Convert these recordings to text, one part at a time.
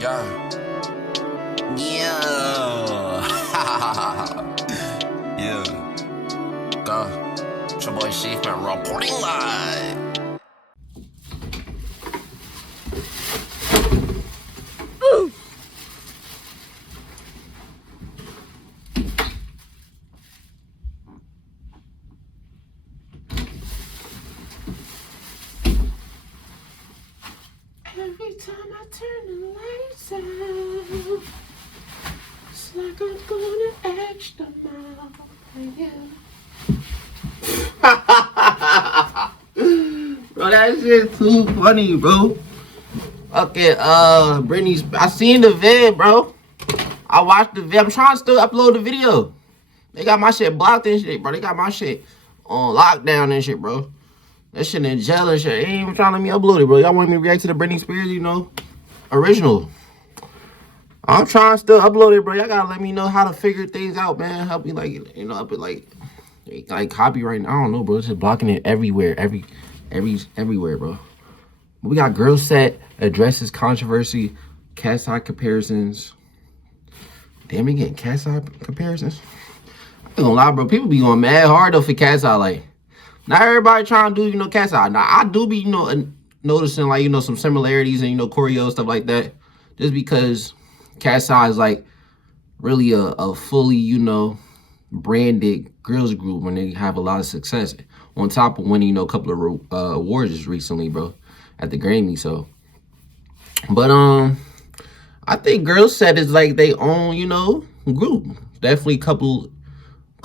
Yeah. Yeah. Yeah. Go. It's your boy Chief, man, reporting live. Every time I turn the lights out, it's like I'm gonna extra mile for you. Bro, that shit too funny, bro. Okay, Brittany's. I seen the vid, bro. I watched the vid. I'm trying to still upload the video. They got my shit blocked and shit, bro. They got my shit on lockdown and shit, bro. That shit in jail and shit. They ain't even trying to let me upload it, bro. Y'all want me to react to the Britney Spears, original. I'm trying to still upload it, bro. Y'all gotta let me know how to figure things out, man. Help me, up it, like copyright. I don't know, bro. It's just blocking it everywhere, everywhere, bro. We got GIRLSET addresses controversy, cat's eye comparisons. Damn, we getting cat's eye comparisons. I ain't gonna lie, bro. People be going mad hard though for cat's eye, like. Not everybody trying to do, cat's eye. Now, I do be, noticing, some similarities and, choreo, stuff like that. Just because cat's eye is, really a fully, branded girls group when they have a lot of success. On top of winning, a couple of awards just recently, bro, at the Grammy, so. But, I think GIRLSET is, they own, group. Definitely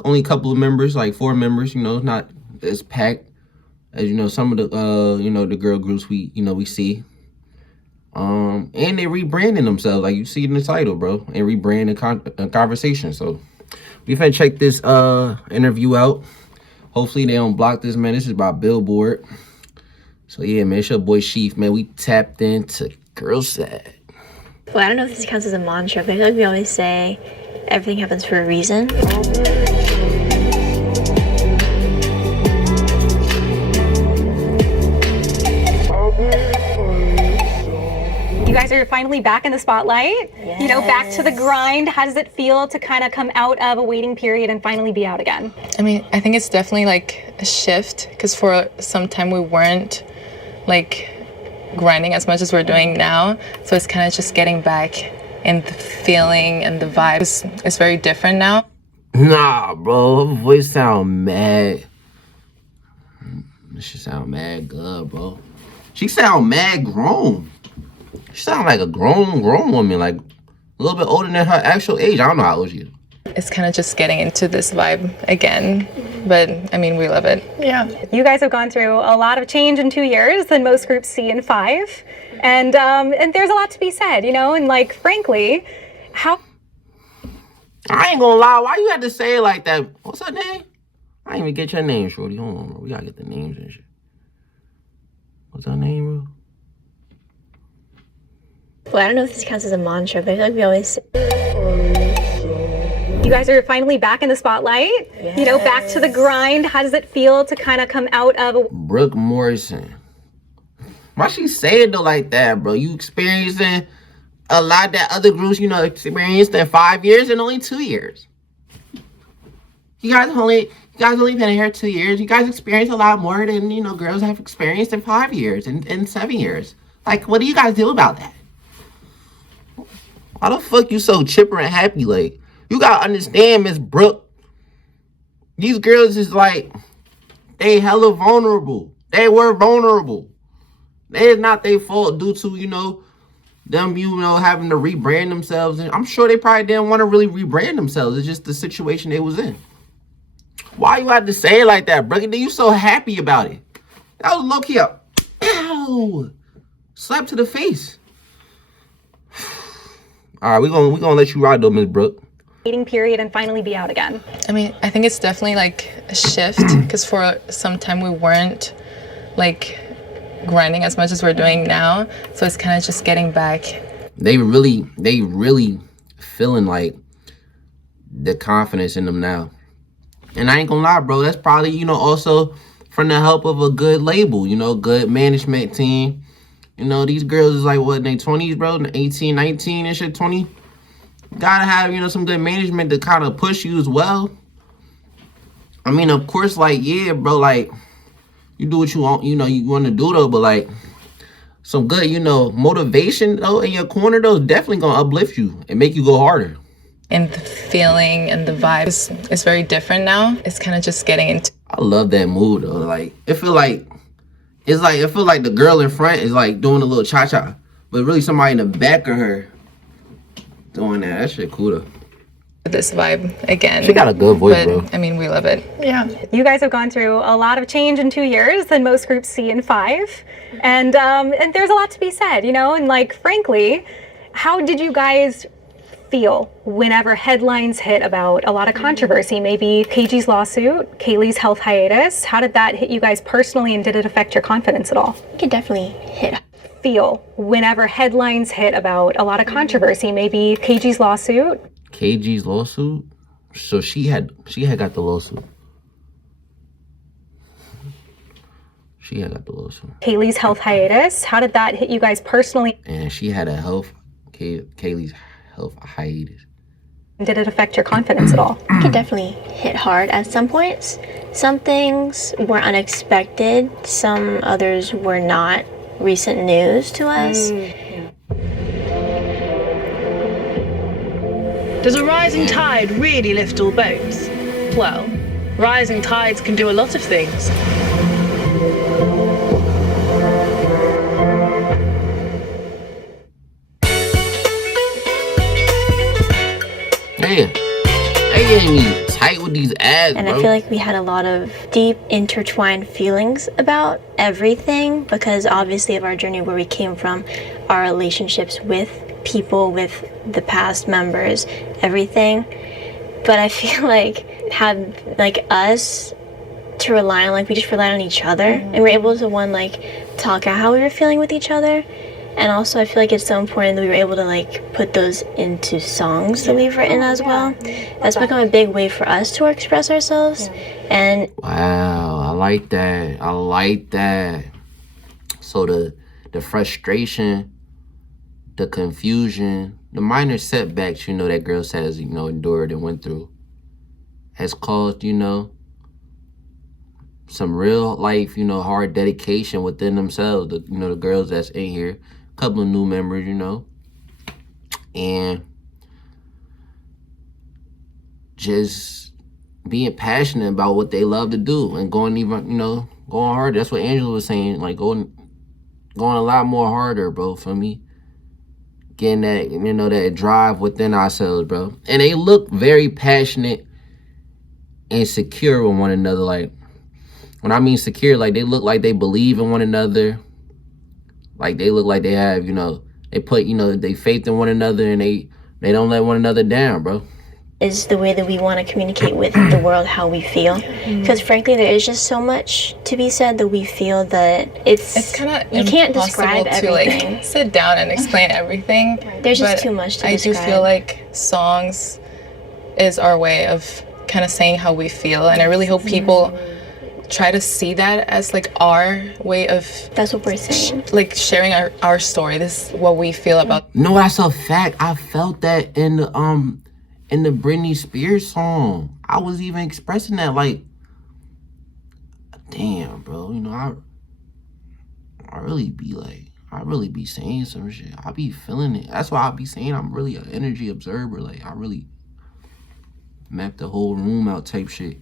only a couple of members, 4 members, not as packed as some of the the girl groups we see, and they rebranding themselves, like you see in the title, bro, and rebranding conversation. So we finna check this interview out. Hopefully they don't block this, man. This is by Billboard. So yeah, man, it's your boy Chief, man. We tapped into GIRLSET. Well, I don't know if this counts as a mantra, but I feel like we always say everything happens for a reason. You guys are finally back in the spotlight, Yes. Back to the grind. How does it feel to kind of come out of a waiting period and finally be out again? I mean, I think it's definitely a shift, because for some time we weren't grinding as much as we're doing now. So it's kind of just getting back in the feeling and the vibe. It's very different now. Nah, bro, her voice sound mad. She sound mad good, bro. She sound mad grown. She sound like a grown woman, a little bit older than her actual age. I don't know how old she is. It's kind of just getting into this vibe again. But, I mean, we love it. Yeah. You guys have gone through a lot of change in 2 years than most groups see in 5. And there's a lot to be said, and frankly, how... I ain't gonna lie, why you had to say it like that? What's her name? I didn't even get your name, shorty. Hold on, bro. We gotta get the names and shit. What's her name, bro? Well, I don't know if this counts as a mantra, but I feel like we always say... You guys are finally back in the spotlight, Yes. Back to the grind. How does it feel to kind of come out of a... Brooke Morrison. Why she say it though like that, bro? You experiencing a lot that other groups, experienced in 5 years and only 2 years. You guys only been here 2 years. You guys experienced a lot more than, girls have experienced in 5 years and 7 years. What do you guys do about that? Why the fuck you so chipper and happy? You gotta understand, Miss Brooke. These girls is they hella vulnerable. They were vulnerable. It's not their fault due to, them, having to rebrand themselves. And I'm sure they probably didn't want to really rebrand themselves. It's just the situation they was in. Why you had to say it like that, Brooke? Then you so happy about it. That was low-key a ow, slap to the face. All right, we gonna let you ride though, Miss Brooke. waiting period and finally be out again? I mean, I think it's definitely a shift, because for some time we weren't grinding as much as we're doing now. So it's kind of just getting back. They really feeling the confidence in them now. And I ain't gonna lie, bro, that's probably, also from the help of a good label, good management team, You know, these girls is like, what, in their 20s, bro? 18, 19 and shit, 20. Gotta have, you know, some good management to kind of push you as well. I mean, of course, like, yeah, bro, like, you do what you want, you know, you want to do, though, but, like, some good, you know, motivation, though, in your corner, though, is definitely going to uplift you and make you go harder. And the feeling and the vibe is very different now. It's kind of just getting into... I love that mood, though. Like, it feel like the girl in front is, like, doing a little cha-cha, but really somebody in the back of her doing that. That shit cool, though. This vibe again. She got a good voice, bro. I mean, we love it. Yeah. You guys have gone through a lot of change in 2 years than most groups see in 5. And there's a lot to be said, you know, and like, frankly, how did you guys feel whenever headlines hit about a lot of controversy? Maybe KG's lawsuit, Kaylee's health hiatus. How did that hit you guys personally, and did it affect your confidence at all? It could definitely hit. Feel whenever headlines hit about a lot of controversy, maybe KG's lawsuit. KG's lawsuit? So she had got the lawsuit. She had got the lawsuit. Kaylee's health hiatus. How did that hit you guys personally? And she had a Kaylee's health hiatus. Did it affect your confidence at all? It could definitely hit hard at some points. Some things were unexpected. Some others were not recent news to us. Does a rising tide really lift all boats? Well, rising tides can do a lot of things. Damn. They getting me tight with these ads, And bro. I feel like we had a lot of deep intertwined feelings about everything because obviously of our journey where we came from, our relationships with people, with the past members, everything. But I feel like us to rely on, like, we just relied on each other, and we're able to talk out how we were feeling with each other. And also I feel like it's so important that we were able to like put those into songs that we've written as well. That's become a big way for us to express ourselves. And wow, I like that. I like that. So the frustration, the confusion, the minor setbacks, you know, that GIRLSET has, you know, endured and went through has caused, you know, some real life, you know, hard dedication within themselves. The, you know, the girls that's in here, a couple of new members, you know, and just being passionate about what they love to do and going even, you know, going hard. That's what Angela was saying, like going a lot more harder, bro, for me. Getting that, you know, that drive within ourselves, bro. And they look very passionate and secure with one another. Like, when I mean secure, like, they look like they believe in one another. Like, they look like they have, you know, they put, you know, they faith in one another, and they don't let one another down, bro. is the way that we want to communicate with the world how we feel. Because frankly, there is just so much to be said that we feel that it's kind of you can't describe everything. To like sit down and explain everything. There's just too much to describe. I do feel like songs is our way of kind of saying how we feel, and I really hope people try to see that as like our way of that's what we're saying, like sharing our story. This is what we feel about. No, that's a fact. I felt that in the Britney Spears song. I was even expressing that, like, damn, bro, you know, I really be saying some shit. I be feeling it. That's why I be saying I'm really an energy observer. Like, I really map the whole room out type shit.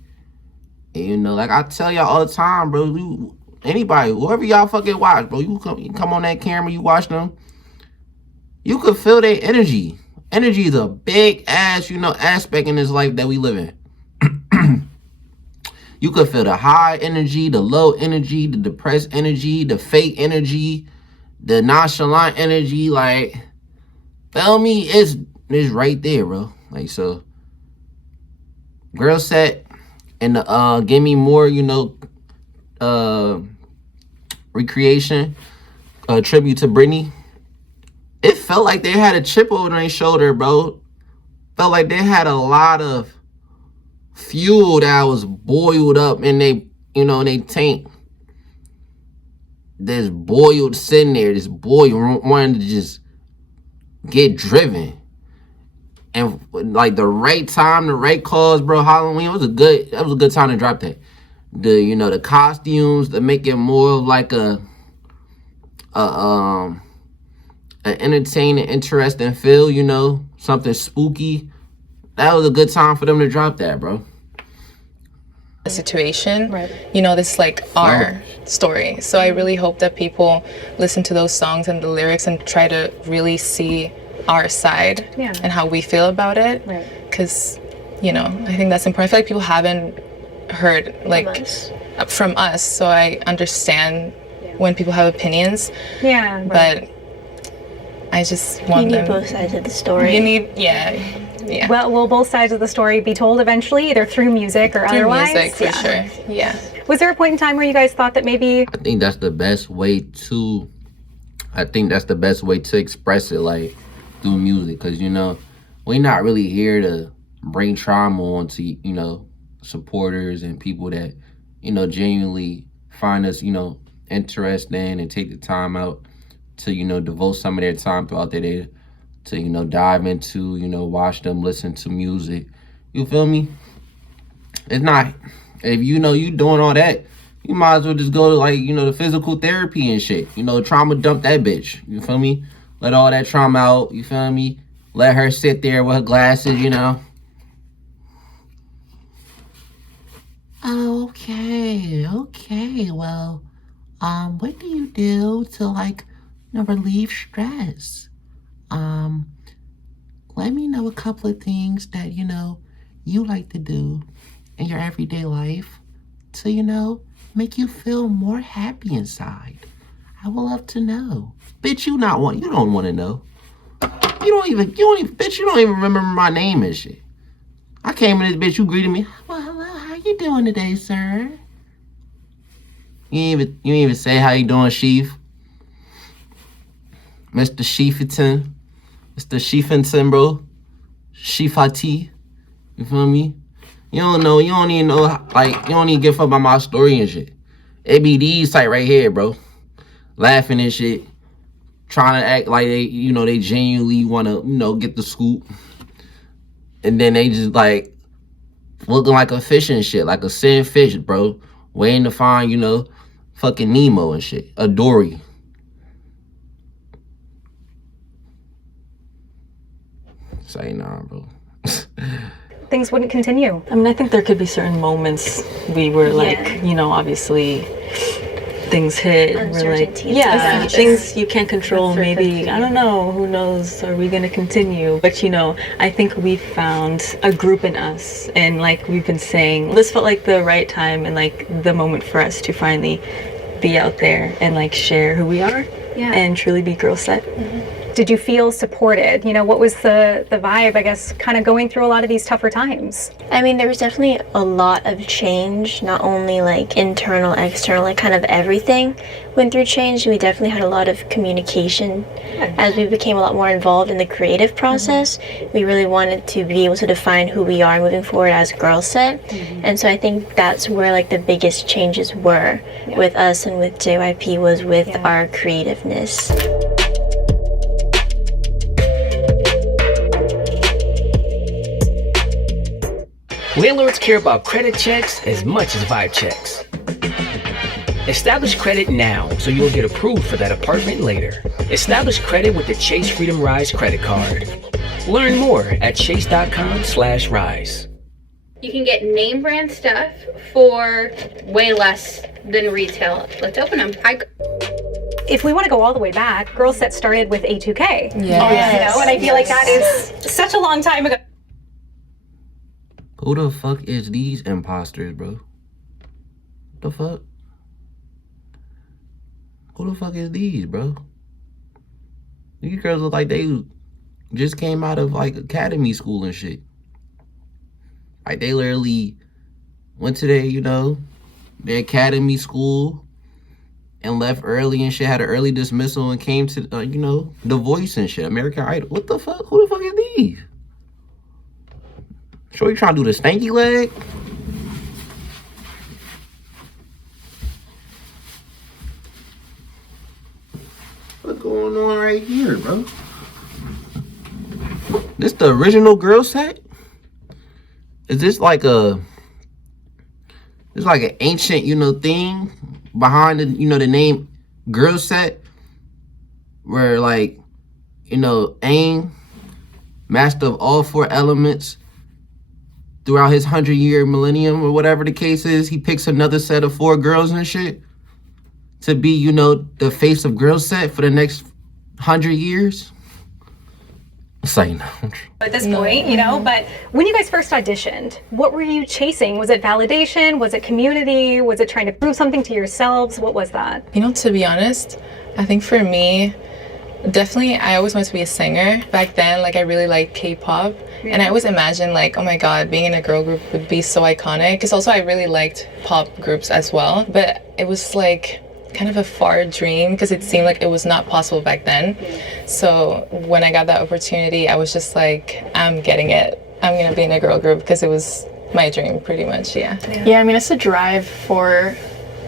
And, you know, like I tell y'all all the time, bro, anybody, whoever y'all fucking watch, bro, you come on that camera, you watch them, you could feel their energy. Energy is a big ass, you know, aspect in this life that we live in. You could feel the high energy, the low energy, the depressed energy, the fake energy, the nonchalant energy. Like, feel me? It's right there, bro. Like, so, GIRLSET and the Give Me More, you know, recreation, tribute to Britney. It felt like they had a chip over their shoulder, bro. Felt like they had a lot of fuel that was boiled up in they, you know, in they tank. this boy was sitting there. This boy wanted to just get driven. And like the right time, the right cause, bro. Halloween was a good time to drop that. The costumes to make it more of like an entertaining, interesting feel. Something spooky. That was a good time for them to drop that, bro. The situation, Right. This is like our story. So I really hope that people listen to those songs and the lyrics and try to really see our side and how we feel about it. Right. Because, I think that's important. I feel like people haven't heard from us. So I understand when people have opinions. Yeah. Right. But I just want You them. need both sides of the story. You need, yeah. Well, will both sides of the story be told eventually, either through music or Through otherwise? music, for sure. Yeah. Was there a point in time where you guys thought that maybe... I think that's the best way to express it, like through music, because we're not really here to bring trauma onto supporters and people that genuinely find us interesting and take the time out to devote some of their time throughout their day to dive into watch them listen to music. You feel me? It's not, if you doing all that, you might as well just go to the physical therapy and shit. Trauma dump that bitch. You feel me? Let all that trauma out. You feel me? Let her sit there with her glasses. Okay. Well, what do you do to relieve stress? Let me know a couple of things that you like to do in your everyday life to make you feel more happy inside. I would love to know. Bitch, you don't want to know. You don't even bitch, you don't even remember my name and shit. I came in this bitch, you greeted me. Well, hello, how you doing today, sir? You ain't even say how you doing, Sheaf. Mr. Sheafington. Mr. Sheafington, bro. Sheafati. You feel me? You don't even know, you don't even give up about my story and shit. It be these type right here, bro. Laughing and shit. Trying to act like they, they genuinely want to, get the scoop. And then they just, looking like a fish and shit. Like a sin fish, bro. Waiting to find, fucking Nemo and shit. A Dory. Say nah, bro. things wouldn't continue? I mean, I think there could be certain moments we were obviously things hit. We're like, things you can't control. Maybe, I don't know, who knows, are we going to continue? But, I think we found a group in us. And like we've been saying, this felt like the right time and the moment for us to finally be out there and share who we are and truly be GIRLSET. Mm-hmm. Did you feel supported? What was the vibe, I guess, kind of going through a lot of these tougher times? I mean, there was definitely a lot of change, not only internal, external, kind of everything went through change. We definitely had a lot of communication as we became a lot more involved in the creative process. We really wanted to be able to define who we are moving forward as GIRLSET. And so I think that's where the biggest changes were with us and with JYP was with our creativeness. Landlords care about credit checks as much as vibe checks. Establish credit now so you'll get approved for that apartment later. Establish credit with the Chase Freedom Rise credit card. Learn more at chase.com/rise. You can get name brand stuff for way less than retail. Let's open them. If we want to go all the way back, GIRLSET started with A2K. Yes. And I feel like that is such a long time ago. Who the fuck is these imposters, bro? The fuck? Who the fuck is these, bro? These girls look like they just came out of academy school and shit. They literally went to their academy school and left early and shit, had an early dismissal and came to, The Voice and shit, American Idol. What the fuck? Who the fuck is these? Sure, you trying to do the stanky leg? going on right here, bro? This the original GIRLSET? Is this like a... It's like an ancient, you know, thing behind the, you know, the name GIRLSET, where like, you know, Aang, master of all 4 elements, throughout his 100-year millennium or whatever the case is, he picks another set of 4 girls and shit to be, you know, the face of GIRLSET for the next 100 years. It's like, no. At this point, you know, but when you guys first auditioned, what were you chasing? Was it validation? Was it community? Was it trying to prove something to yourselves? What was that? You know, to be honest, I think for me, definitely, I always wanted to be a singer. Back then, like, I really liked K-pop. And I always imagined, like, oh my God, being in a girl group would be so iconic. Because also, I really liked pop groups as well. But it was, like, kind of a far dream because it seemed like it was not possible back then. So when I got that opportunity, I was just like, I'm getting it. I'm going to be in a girl group because it was my dream pretty much, yeah. Yeah, I mean, it's a drive for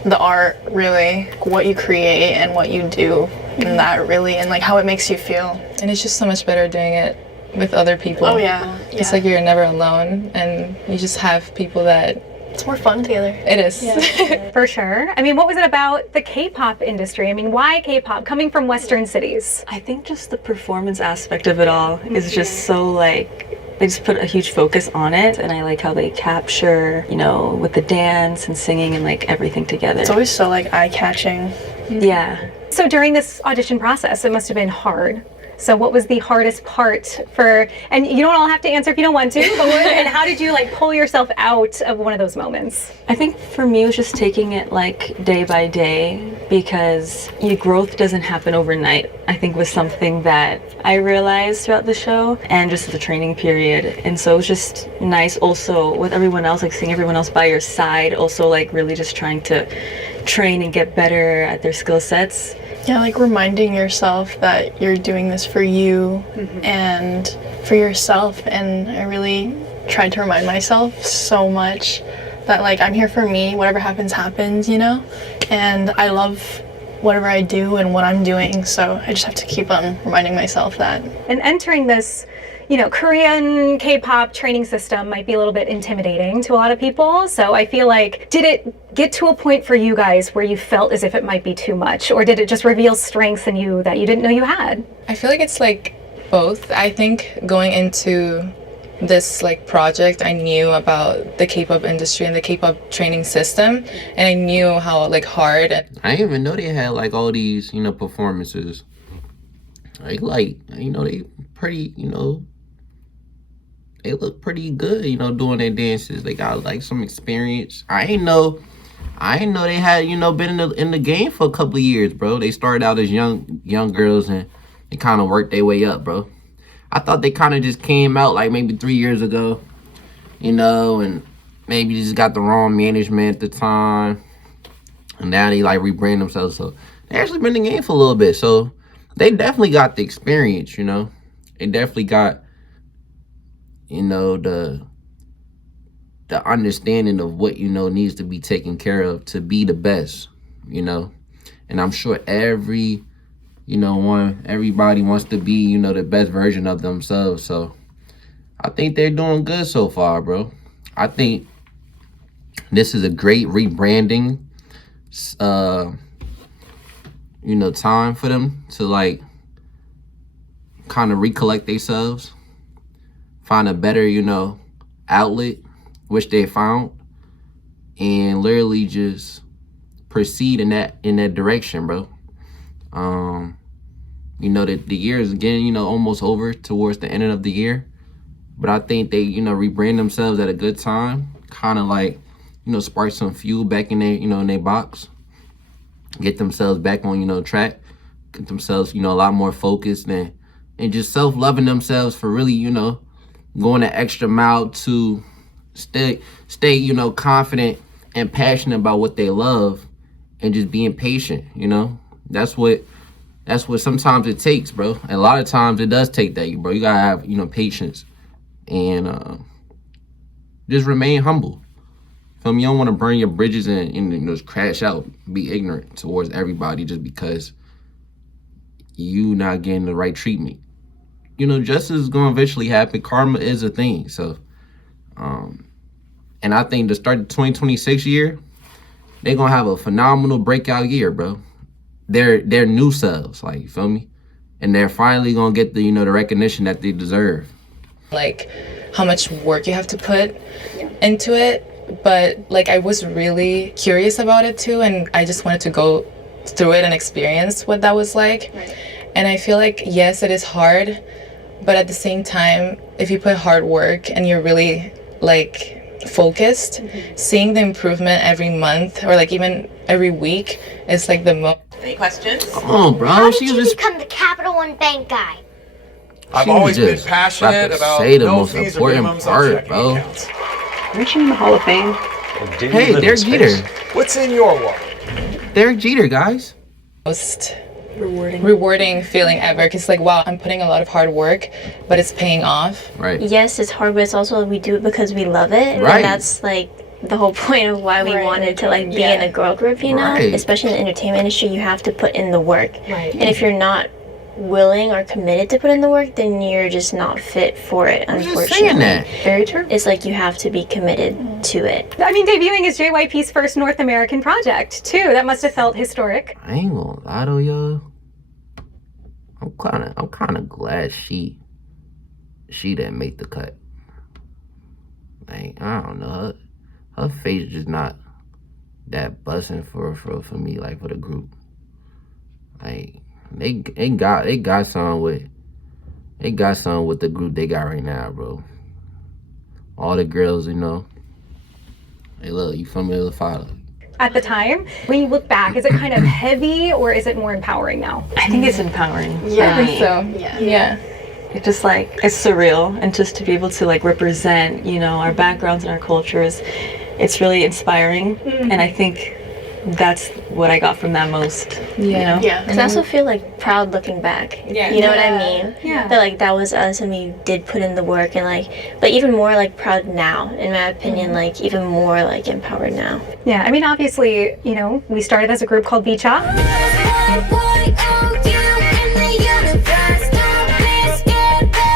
the art, really, what you create and what you do, and that really, and like how it makes you feel. And it's just so much better doing it with other people. Oh yeah. It's like you're never alone and you just have people that... It's more fun together. It is. Yeah. For sure. I mean, what was it about the K-pop industry? I mean, why K-pop coming from Western cities? I think just the performance aspect of it all is just so like, they just put a huge focus on it, and I like how they capture, you know, with the dance and singing and like everything together. It's always so like eye-catching. Yeah. So during this audition process, it must have been hard. So what was the hardest part for, and you don't all have to answer if you don't want to, but and how did you like pull yourself out of one of those moments? I think for me it was just taking it like day by day, because your growth doesn't happen overnight. I think was something that I realized throughout the show and just the training period. And so it was just nice also with everyone else, like seeing everyone else by your side, also like really just trying to train and get better at their skill sets. Yeah, like reminding yourself that you're doing this for you and for yourself. And I really tried to remind myself so much that like I'm here for me, whatever happens, happens, you know? And I love whatever I do and what I'm doing, so I just have to keep on reminding myself that. And entering this, you know, Korean K-pop training system might be a little bit intimidating to a lot of people. So I feel like, did it get to a point for you guys where you felt as if it might be too much? Or did it just reveal strengths in you that you didn't know you had? I feel like it's like both. I think going into this like project, I knew about the K-pop industry and the K-pop training system, and I knew how like hard. I didn't even know they had like all these, you know, performances. Like, you know, they pretty, you know, they look pretty good, you know, doing their dances. They got like some experience. I ain't know they had, you know, been in the game for a couple of years, bro. They started out as young girls and they kind of worked their way up, bro. I thought they kind of just came out like maybe 3 years ago, you know, and maybe just got the wrong management at the time, and now they like rebrand themselves. So they actually been in the game for a little bit, so they definitely got the experience, you know. They definitely got, you know, the understanding of what, you know, needs to be taken care of to be the best, you know. And I'm sure everybody wants to be, you know, the best version of themselves. So I think they're doing good so far, bro. I think this is a great rebranding, you know, time for them to like kind of recollect themselves, find a better, you know, outlet, which they found, and literally just proceed in that direction, bro. You know, the year is getting, you know, almost over towards the end of the year, but I think they, you know, rebrand themselves at a good time, kind of like, you know, spark some fuel back in their, you know, in their box, get themselves back on, you know, track, get themselves, you know, a lot more focused and just self-loving themselves for really, you know, going the extra mile to stay, you know, confident and passionate about what they love, and just being patient, you know. That's what sometimes it takes, bro. And a lot of times it does take that, bro. You gotta have, you know, patience and just remain humble. Feel me? You don't want to burn your bridges and you know, just crash out, be ignorant towards everybody just because you not getting the right treatment. You know, justice is going to eventually happen. Karma is a thing. So, and I think to start the 2026 year, they're going to have a phenomenal breakout year, bro. They're new selves, like, you feel me? And they're finally going to get the, you know, the recognition that they deserve. Like, how much work you have to put into it. But, like, I was really curious about it, too. And I just wanted to go through it and experience what that was like. Right. And I feel like, yes, it is hard. But at the same time, if you put hard work and you're really, like, focused, seeing the improvement every month or, like, even every week is, like, the most. Any questions? Come on, bro. How did you become the Capital One Bank guy? I've always been passionate about say the no most fees or important minimums on part, checking bro. accounts. Aren't you in the Hall of Fame? Hey, Derek Jeter. What's in your wallet? Derek Jeter, guys. Most rewarding feeling ever, because like, wow, I'm putting a lot of hard work, but it's paying off. Right. Yes, it's hard, but it's also we do it because we love it. Right. And that's like the whole point of why we wanted to like be in a girl group, you know? Right. Especially in the entertainment industry, you have to put in the work. Right. And if you're not willing or committed to put in the work, then you're just not fit for it, unfortunately. Just saying that. Very true. It's like you have to be committed to it. I mean, debuting as JYP's first North American project, too. That must have felt historic. I ain't gonna lie to yo. I'm kind of glad she didn't make the cut. Like, I don't know, her face just not that busting for me, like for the group. Like they got something with the group they got right now, bro. All the girls, you know. Hey, look, you feel me? Little father. At the time, when you look back, is it kind of heavy or is it more empowering now? I think it's empowering. Yeah, I think so. Yeah. It's just like, it's surreal, and just to be able to like represent, you know, our backgrounds and our cultures, it's really inspiring. And I think that's what I got from that most. You know? Yeah. Because I also feel like proud looking back. Yeah. You know what I mean? Yeah. That like that was us and we did put in the work and like, but even more like proud now, in my opinion, like even more like empowered now. Yeah, I mean, obviously, you know, we started as a group called Bicha.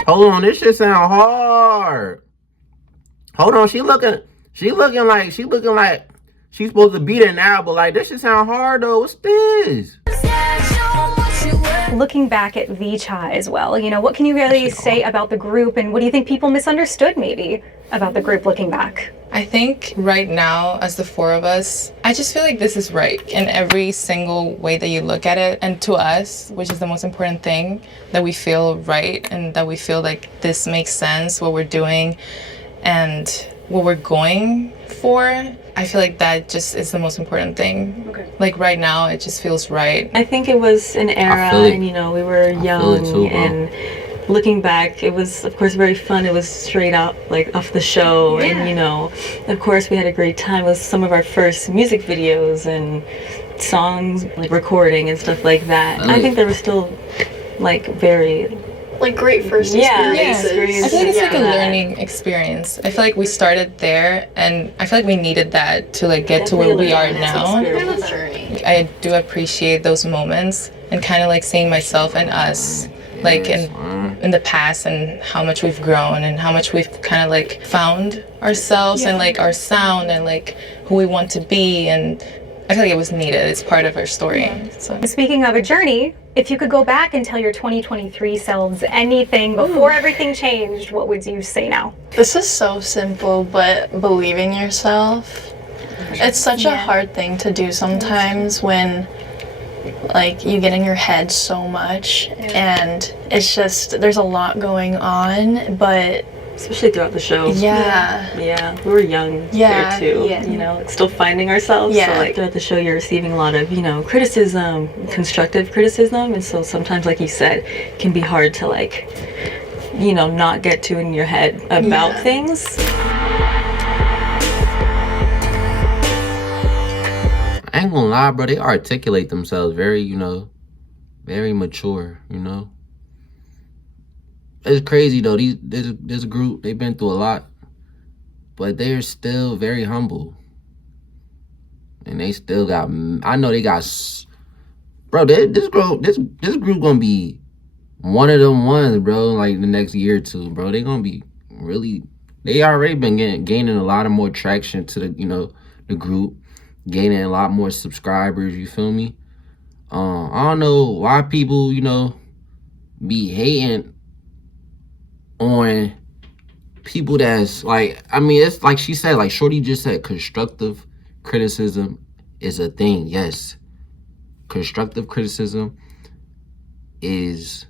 Hold on, this shit sound hard. Hold on, she looking like she's supposed to be there now, but like this shit sound hard though. What's this? Looking back at Vicha as well, you know, what can you really say about the group, and what do you think people misunderstood maybe about the group looking back? I think right now, as the four of us, I just feel like this is right in every single way that you look at it. And to us, which is the most important thing, that we feel right and that we feel like this makes sense, what we're doing and what we're going for. I feel like that just is the most important thing. Okay. Like right now, it just feels right. I think it was an era, and you know, we were young, too, and looking back, it was of course very fun. It was straight out like off the show, and you know, of course we had a great time. It was some of our first music videos and songs, like recording and stuff like that. I think they were still like very like great first experiences. I feel like it's like a learning experience. I feel like we started there, and I feel like we needed that to like get to where we are now. I do appreciate those moments and kind of like seeing myself and us like in the past, and how much we've grown and how much we've kind of like found ourselves and like our sound and like who we want to be, and I feel like it was needed. It's part of our story. So. Speaking of a journey, if you could go back and tell your 2023 selves anything before everything changed, what would you say now? This is so simple, but believing yourself. It's such a hard thing to do sometimes when like you get in your head so much, and it's just there's a lot going on, but especially throughout the show. Yeah, we were young there too. You know, like still finding ourselves. So like throughout the show, you're receiving a lot of, you know, criticism, constructive criticism, and so sometimes, like you said, it can be hard to like, you know, not get too in your head about things. I ain't gonna lie, bro. They articulate themselves very, you know, very mature, you know. It's crazy though. This group, they've been through a lot, but they're still very humble, and they still got. I know they got bro, this group gonna be one of them ones, bro, like the next year or two, bro. They gonna be really, they already been gaining a lot of more traction to the, the group, gaining a lot more subscribers, you feel me? I don't know why people, be hating on people that's like, I mean, it's like she said, like Shorty just said, constructive criticism is a thing. Yes, constructive criticism is,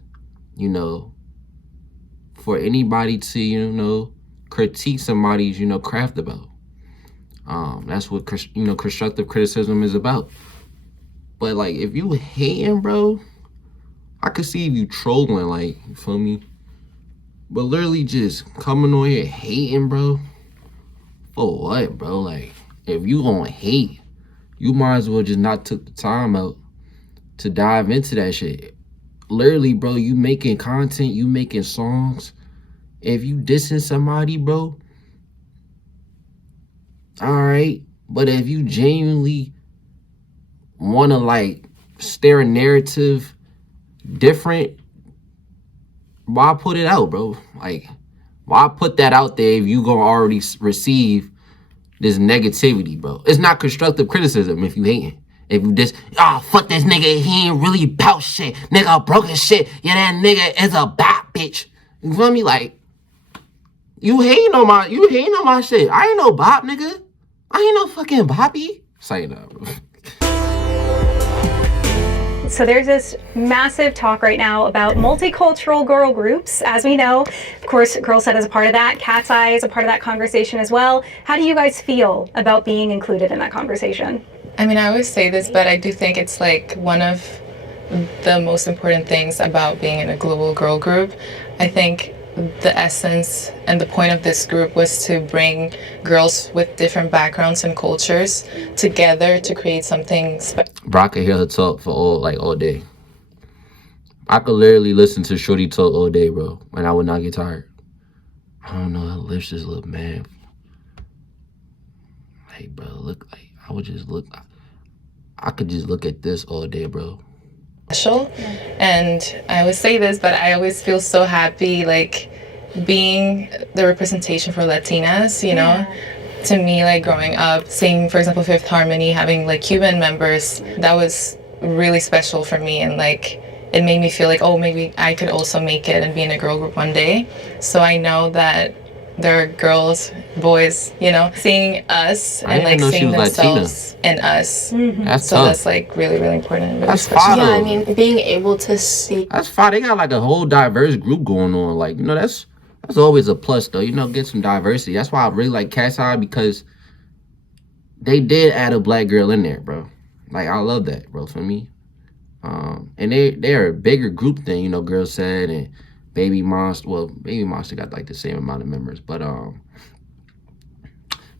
for anybody to, critique somebody's, craft about. That's what, constructive criticism is about. But, like, if you hating, bro, I could see if you trolling, like, you feel me? But literally just coming on here hating, bro, for what, bro? Like, if you gonna hate, you might as well just not took the time out to dive into that shit. Literally, bro, you making content, you making songs. If you dissing somebody, bro, all right. But if you genuinely want to, like, stare a narrative different, why put it out, bro? Like, why put that out there if you gonna already receive this negativity, bro? It's not constructive criticism if you hating. If you just, fuck this nigga, he ain't really about shit. Nigga broke his shit. Yeah, that nigga is a bad bitch. You feel me? Like, you hating on my shit. I ain't no bop, nigga. I ain't no fucking boppy. Say that, bro. So there's this massive talk right now about multicultural girl groups. As we know, of course, GIRLSET is a part of that. Cat's Eye is a part of that conversation as well. How do you guys feel about being included in that conversation? I mean, I always say this, but I do think it's like one of the most important things about being in a global girl group. I think the essence and the point of this group was to bring girls with different backgrounds and cultures together to create something special. Bro, I could hear her talk for all day. I could literally listen to Shorty talk all day, bro, and I would not get tired. I don't know, her lips just look mad. Hey, bro, look, like, I could just look at this all day, bro. And I always say this, but I always feel so happy, like, being the representation for Latinas, you know? To me, like, growing up, seeing, for example, Fifth Harmony, having, like, Cuban members, that was really special for me. And, like, it made me feel like, oh, maybe I could also make it and be in a girl group one day. So I know that there are girls, boys, seeing us and, like, seeing themselves in us. Mm-hmm. That's so tough. that's, like, really, really important. Really that's special. fine. Yeah, I mean, being able to see. That's fine. They got, like, a whole diverse group going on. Like, that's always a plus, though. Get some diversity. That's why I really like Cat's Eye, because they did add a black girl in there, bro. Like, I love that, bro, for me. And they're a bigger group than, GIRLSET and Baby Monster. Well, Baby Monster got, like, the same amount of members, but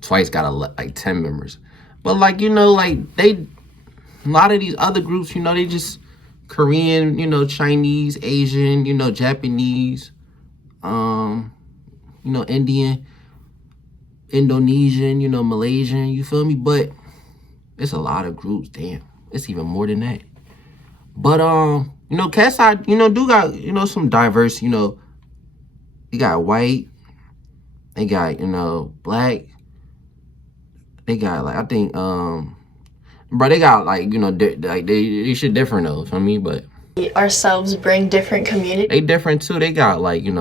Twice got like 10 members. But, like, like, a lot of these other groups, they just Korean, Chinese, Asian, Japanese, Indian, Indonesian, Malaysian, you feel me? But it's a lot of groups, damn. It's even more than that. But, Cat's Eye, do got, some diverse, you got white, they got, black, they got, like, I think, bro, they got, like, like, they shit different, though, for me, but. Ourselves bring different communities. They different, too. They got, like, you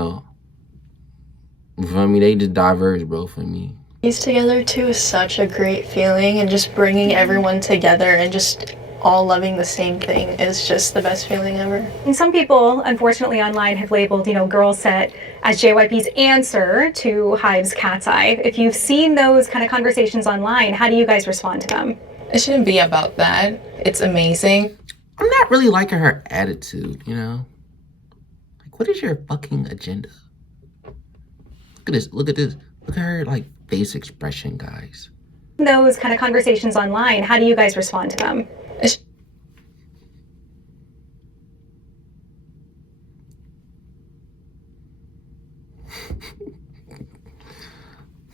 feel me? They just diverse, bro, for me. These together, too, is such a great feeling, and just bringing everyone together and just all loving the same thing is just the best feeling ever. And some people, unfortunately, online have labeled, GIRLSET as JYP's answer to Hive's Cat's Eye. If you've seen those kind of conversations online, how do you guys respond to them? It shouldn't be about that. It's amazing. I'm not really liking her attitude, Like, what is your fucking agenda? Look at this. Look at this. Look at her, like, face expression, guys. Those kind of conversations online, how do you guys respond to them?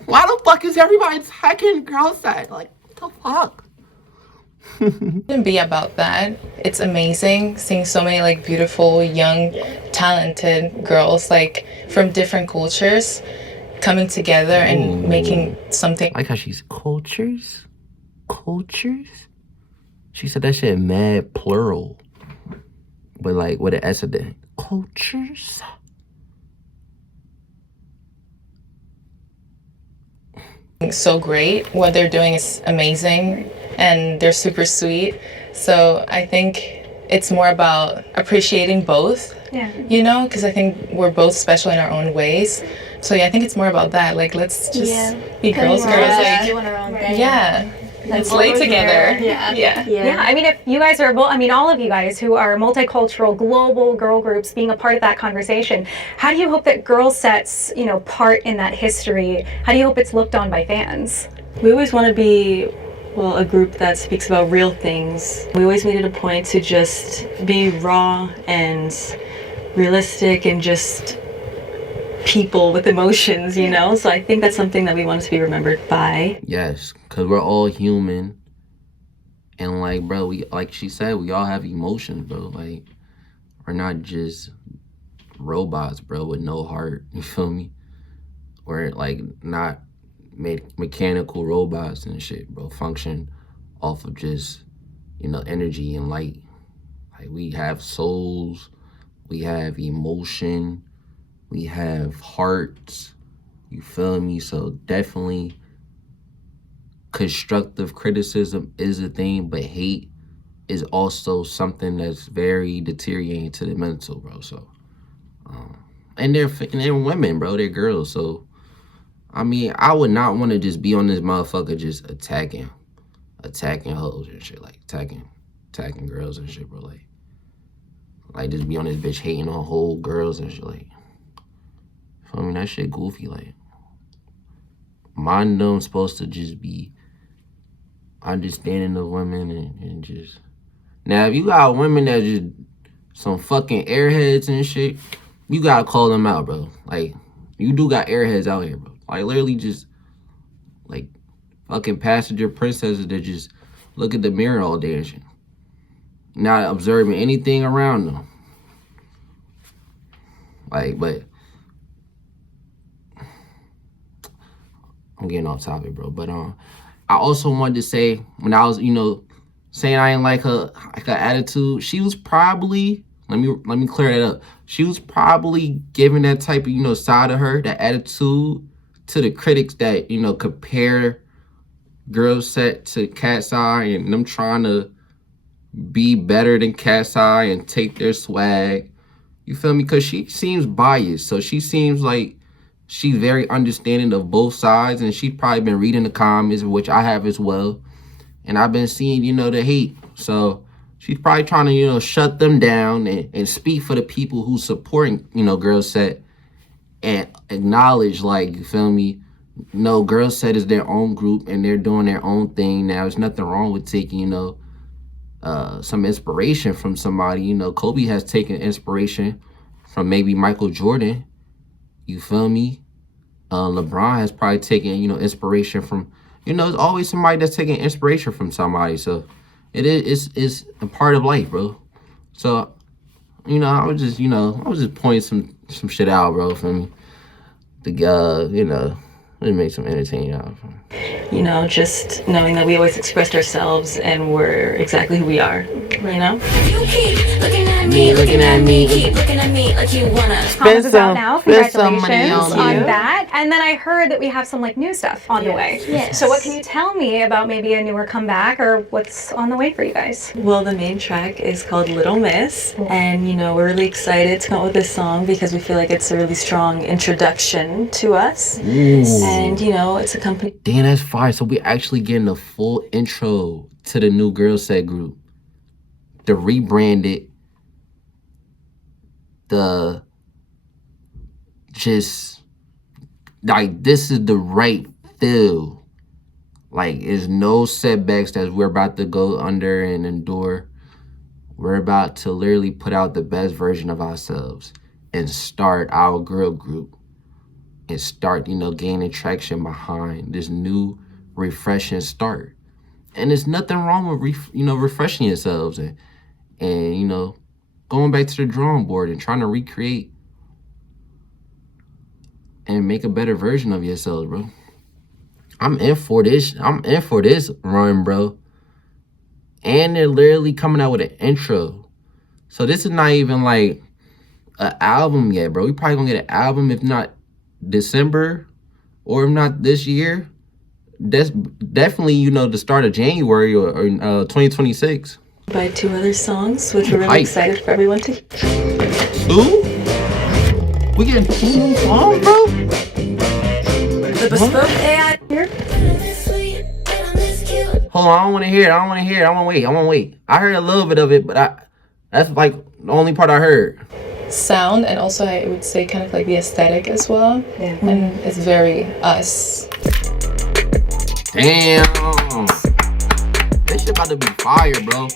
Why the fuck is everybody attacking GIRLSET? Like, what the fuck? Shouldn't be about that. It's amazing seeing so many like beautiful, young, talented girls like from different cultures coming together and making something. I like how she's cultures? Cultures? She said that shit mad plural. But like with an S at the end. Cultures? So great. What they're doing is amazing and they're super sweet. So I think it's more about appreciating both, you know, because I think we're both special in our own ways. So yeah, I think it's more about that. Like, let's just be girls. Like, doing our own thing. yeah. Let's lay together. Yeah. I mean, if you guys are, well, I mean, all of you guys who are multicultural, global girl groups being a part of that conversation, how do you hope that GIRLSET's, you know, part in that history, how do you hope it's looked on by fans? We always want to be, well, a group that speaks about real things. We always made it a point to just be raw and realistic and just people with emotions, you know? So I think that's something that we want to be remembered by. Yes, because we're all human. And like, bro, we, like she said, we all have emotions, bro. Like, we're not just robots, bro, with no heart. You feel me? We're like not mechanical robots and shit, bro. Function off of just, you know, energy and light. Like, we have souls, we have emotion, we have hearts, you feel me? So definitely constructive criticism is a thing, but hate is also something that's very deteriorating to the mental, bro. So, and they're women, bro, they're girls. So, I mean, I would not want to just be on this motherfucker just attacking hoes and shit, like attacking girls and shit, bro. Like just be on this bitch hating on whole girls and shit, like. I mean, that shit goofy, like. Mine them supposed to just be understanding of women and just. Now, if you got women that just some fucking airheads and shit, you gotta call them out, bro. Like, you do got airheads out here, bro. Like, literally just, like, fucking passenger princesses that just look at the mirror all day and shit. Not observing anything around them. Like, but I'm getting off topic, bro. But I also wanted to say, when I was, you know, saying I ain't like her attitude, she was probably, let me clear that up. She was probably giving that type of, you know, side of her, that attitude, to the critics that, you know, compare GIRLSET to Cat's Eye and them trying to be better than Cat's Eye and take their swag. You feel me? Because she seems biased. So she seems like she's very understanding of both sides, and she's probably been reading the comments, which I have as well. And I've been seeing, you know, the hate. So she's probably trying to, you know, shut them down and speak for the people who supporting, you know, GIRLSET and acknowledge, like, you feel me? No, GIRLSET is their own group and they're doing their own thing now. There's nothing wrong with taking, you know, some inspiration from somebody. You know, Kobe has taken inspiration from maybe Michael Jordan. You feel me? LeBron has probably taken, you know, inspiration from, you know, there's always somebody that's taking inspiration from somebody. So it's a part of life, bro. So, you know, I was just pointing some shit out, bro, for me. You know, it make some entertaining out of it. You know, just knowing that we always expressed ourselves and we're exactly who we are, you know? You keep looking at me, keep looking at me like you wanna. Thomas is out now. Congratulations money on that. And then I heard that we have some like new stuff on the way. Yes. So what can you tell me about maybe a newer comeback or what's on the way for you guys? Well, the main track is called Little Miss. And, you know, we're really excited to come up with this song because we feel like it's a really strong introduction to us. Ooh. And, you know, it's accompanied. Damn, that's fire. So we're actually getting a full intro to the new GIRLSET group. The rebranded, the just, like, this is the right feel. Like, there's no setbacks that we're about to go under and endure. We're about to literally put out the best version of ourselves and start our girl group and start, you know, gaining traction behind this new, refreshing start. And there's nothing wrong with refreshing yourselves and going back to the drawing board and trying to recreate and make a better version of yourselves, bro. I'm in for this run, bro. And they're literally coming out with an intro. So this is not even like an album yet, bro. We probably gonna get an album if not December or if not this year. That's definitely, the start of January or 2026. By 2 other songs, which we're really excited for everyone to hear. 2? We getting 2 new songs, bro? The bespoke AI here. Hold on, I don't want to hear it. I want to wait. I heard a little bit of it, but that's like the only part I heard. Sound, and also I would say kind of like the aesthetic as well. Yeah. And it's very us. Damn. This shit about to be fire, bro.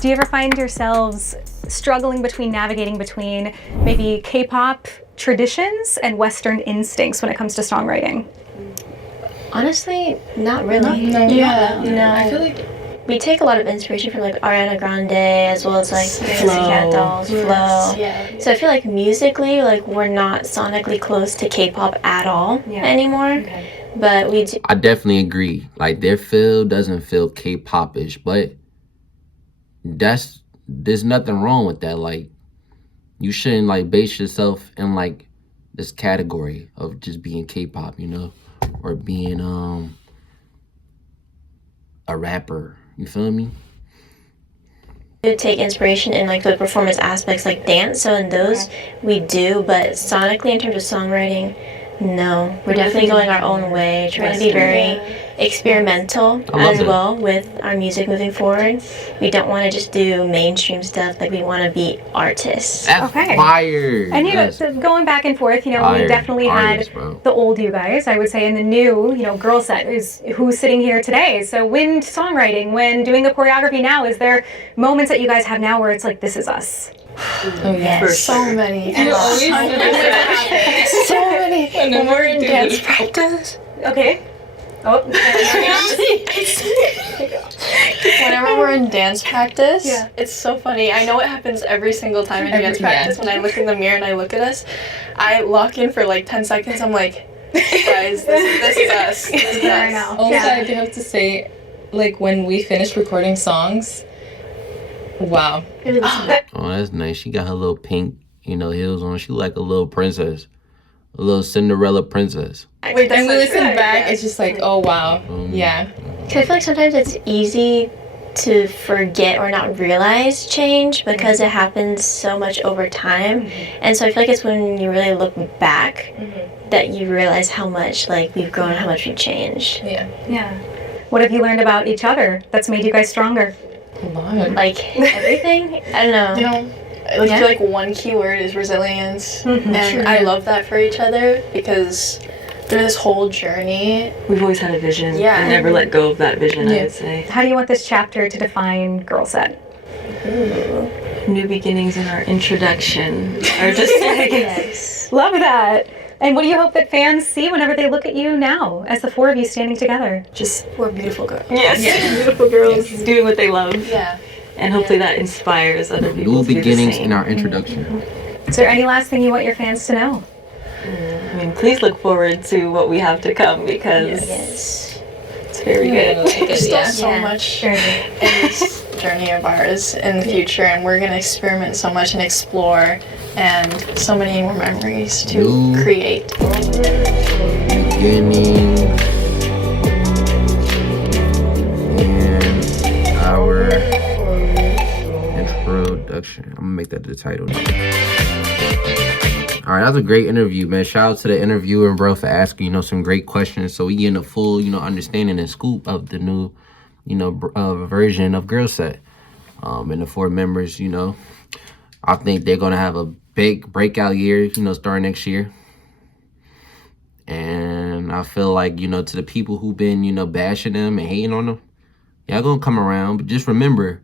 Do you ever find yourselves struggling navigating between maybe K-pop traditions and Western instincts when it comes to songwriting? Honestly, not really. No. I feel like we take a lot of inspiration from like Ariana Grande as well as like Cat Dolls, Flow. Yeah. So I feel like musically, like we're not sonically close to K-pop at all anymore. Okay. But we do. I definitely agree. Like their feel doesn't feel K-pop-ish, but there's nothing wrong with that. Like you shouldn't like base yourself in like this category of just being K-pop, or being a rapper. You feel me? We take inspiration in like the performance aspects like dance, so in those we do, but sonically in terms of songwriting, no. We're definitely going our own way, trying to be very experimental as well with our music moving forward. We don't want to just do mainstream stuff, like we want to be artists. That's fire. And so going back and forth, we definitely had the old you guys, I would say, and the new, GIRLSET is who's sitting here today. So when songwriting, when doing the choreography now, is there moments that you guys have now where it's like, this is us? Oh yes, so many. So many. When we're in dance practice. Okay. Oh. Whenever we're in dance practice, it's so funny. I know it happens every single time in dance practice. When I look in the mirror and I look at us, I lock in for like 10 seconds. I'm like, guys, this is us. This is us. Also, I do have to say, like when we finish recording songs, wow. Oh, that's nice. She got her little pink, heels on. She like a little princess. A little Cinderella princess. Wait, and we listen back, it's just like, oh wow. Yeah. Cause I feel like sometimes it's easy to forget or not realize change because it happens so much over time. And so I feel like it's when you really look back that you realize how much like we've grown, how much we've changed. Yeah. What have you learned about each other that's made you guys stronger? A lot. Like everything? I don't know. I feel like one key word is resilience. And I love that for each other because through this whole journey, we've always had a vision and never let go of that vision, I would say. How do you want this chapter to define GIRLSET? New beginnings in our introduction are just like... Yes. Love that. And what do you hope that fans see whenever they look at you now, as the 4 of you standing together? Just, we're beautiful girls. Yes, beautiful girls doing what they love. Yeah. And hopefully that inspires other people. New beginnings in our introduction. Is there any last thing you want your fans to know? I mean, please look forward to what we have to come because it's very good. There's still so much in this journey of ours in the future, and we're going to experiment so much and explore, and so many more memories to create. Beginning and our introduction. I'm gonna make that the title now. All right, that was a great interview, man. Shout out to the interviewer, bro, for asking, some great questions. So we getting a full, understanding and scoop of the new, version of GIRLSET. And the 4 members, I think they're gonna have a big breakout year, starting next year. And I feel like, to the people who've been, bashing them and hating on them, y'all gonna come around. But just remember,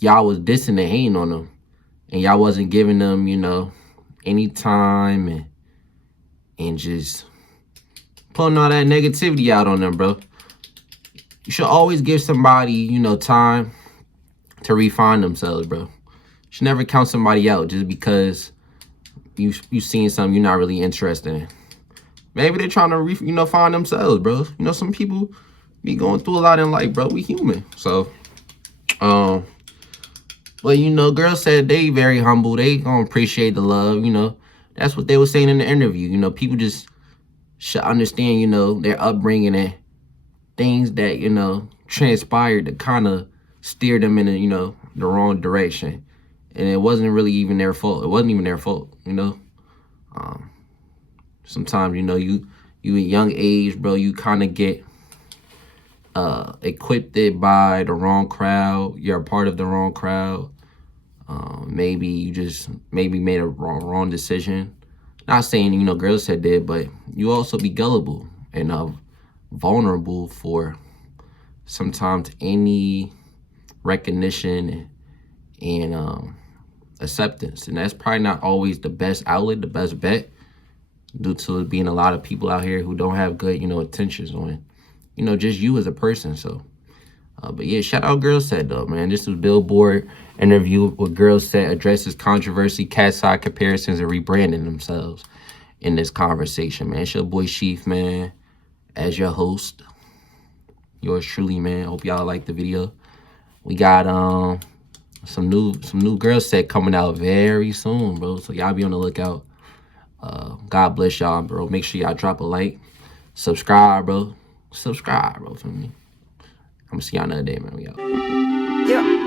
y'all was dissing and hating on them. And y'all wasn't giving them, any time and just putting all that negativity out on them, bro. you should always give somebody, you know, time to refine themselves, bro. You should never count somebody out just because you seen something you're not really interested in. Maybe they're trying to, find themselves, bro. You know, some people be going through a lot in life, bro. We human. So, but, you know, girls said they very humble. They gonna appreciate the love, you know. That's what they were saying in the interview. You know, people just should understand, you know, their upbringing and things that, you know, transpired to kind of steer them in, you know, the wrong direction. And it wasn't really even their fault. It wasn't even their fault, you know. Sometimes, you know, you at young age, bro, you kind of get equipped by the wrong crowd. You're a part of the wrong crowd. Maybe you just made a wrong decision. Not saying, you know, GIRLSET did, but you also be gullible and vulnerable for sometimes any recognition and acceptance. And that's probably not always the best outlet, the best bet, due to it being a lot of people out here who don't have good, you know, intentions on, you know, just you as a person. So, but yeah, shout out GIRLSET though, man. This was Billboard interview with GIRLSET addresses controversy, cat side comparisons, and rebranding themselves in this conversation, man. It's your boy Sheaf, man, as your host. Yours truly, man. Hope y'all like the video. We got some new GIRLSET coming out very soon, bro. So y'all be on the lookout. God bless y'all, bro. Make sure y'all drop a like, subscribe, bro. Subscribe, bro, for me. I'm gonna see y'all another day, man. We out. Yeah.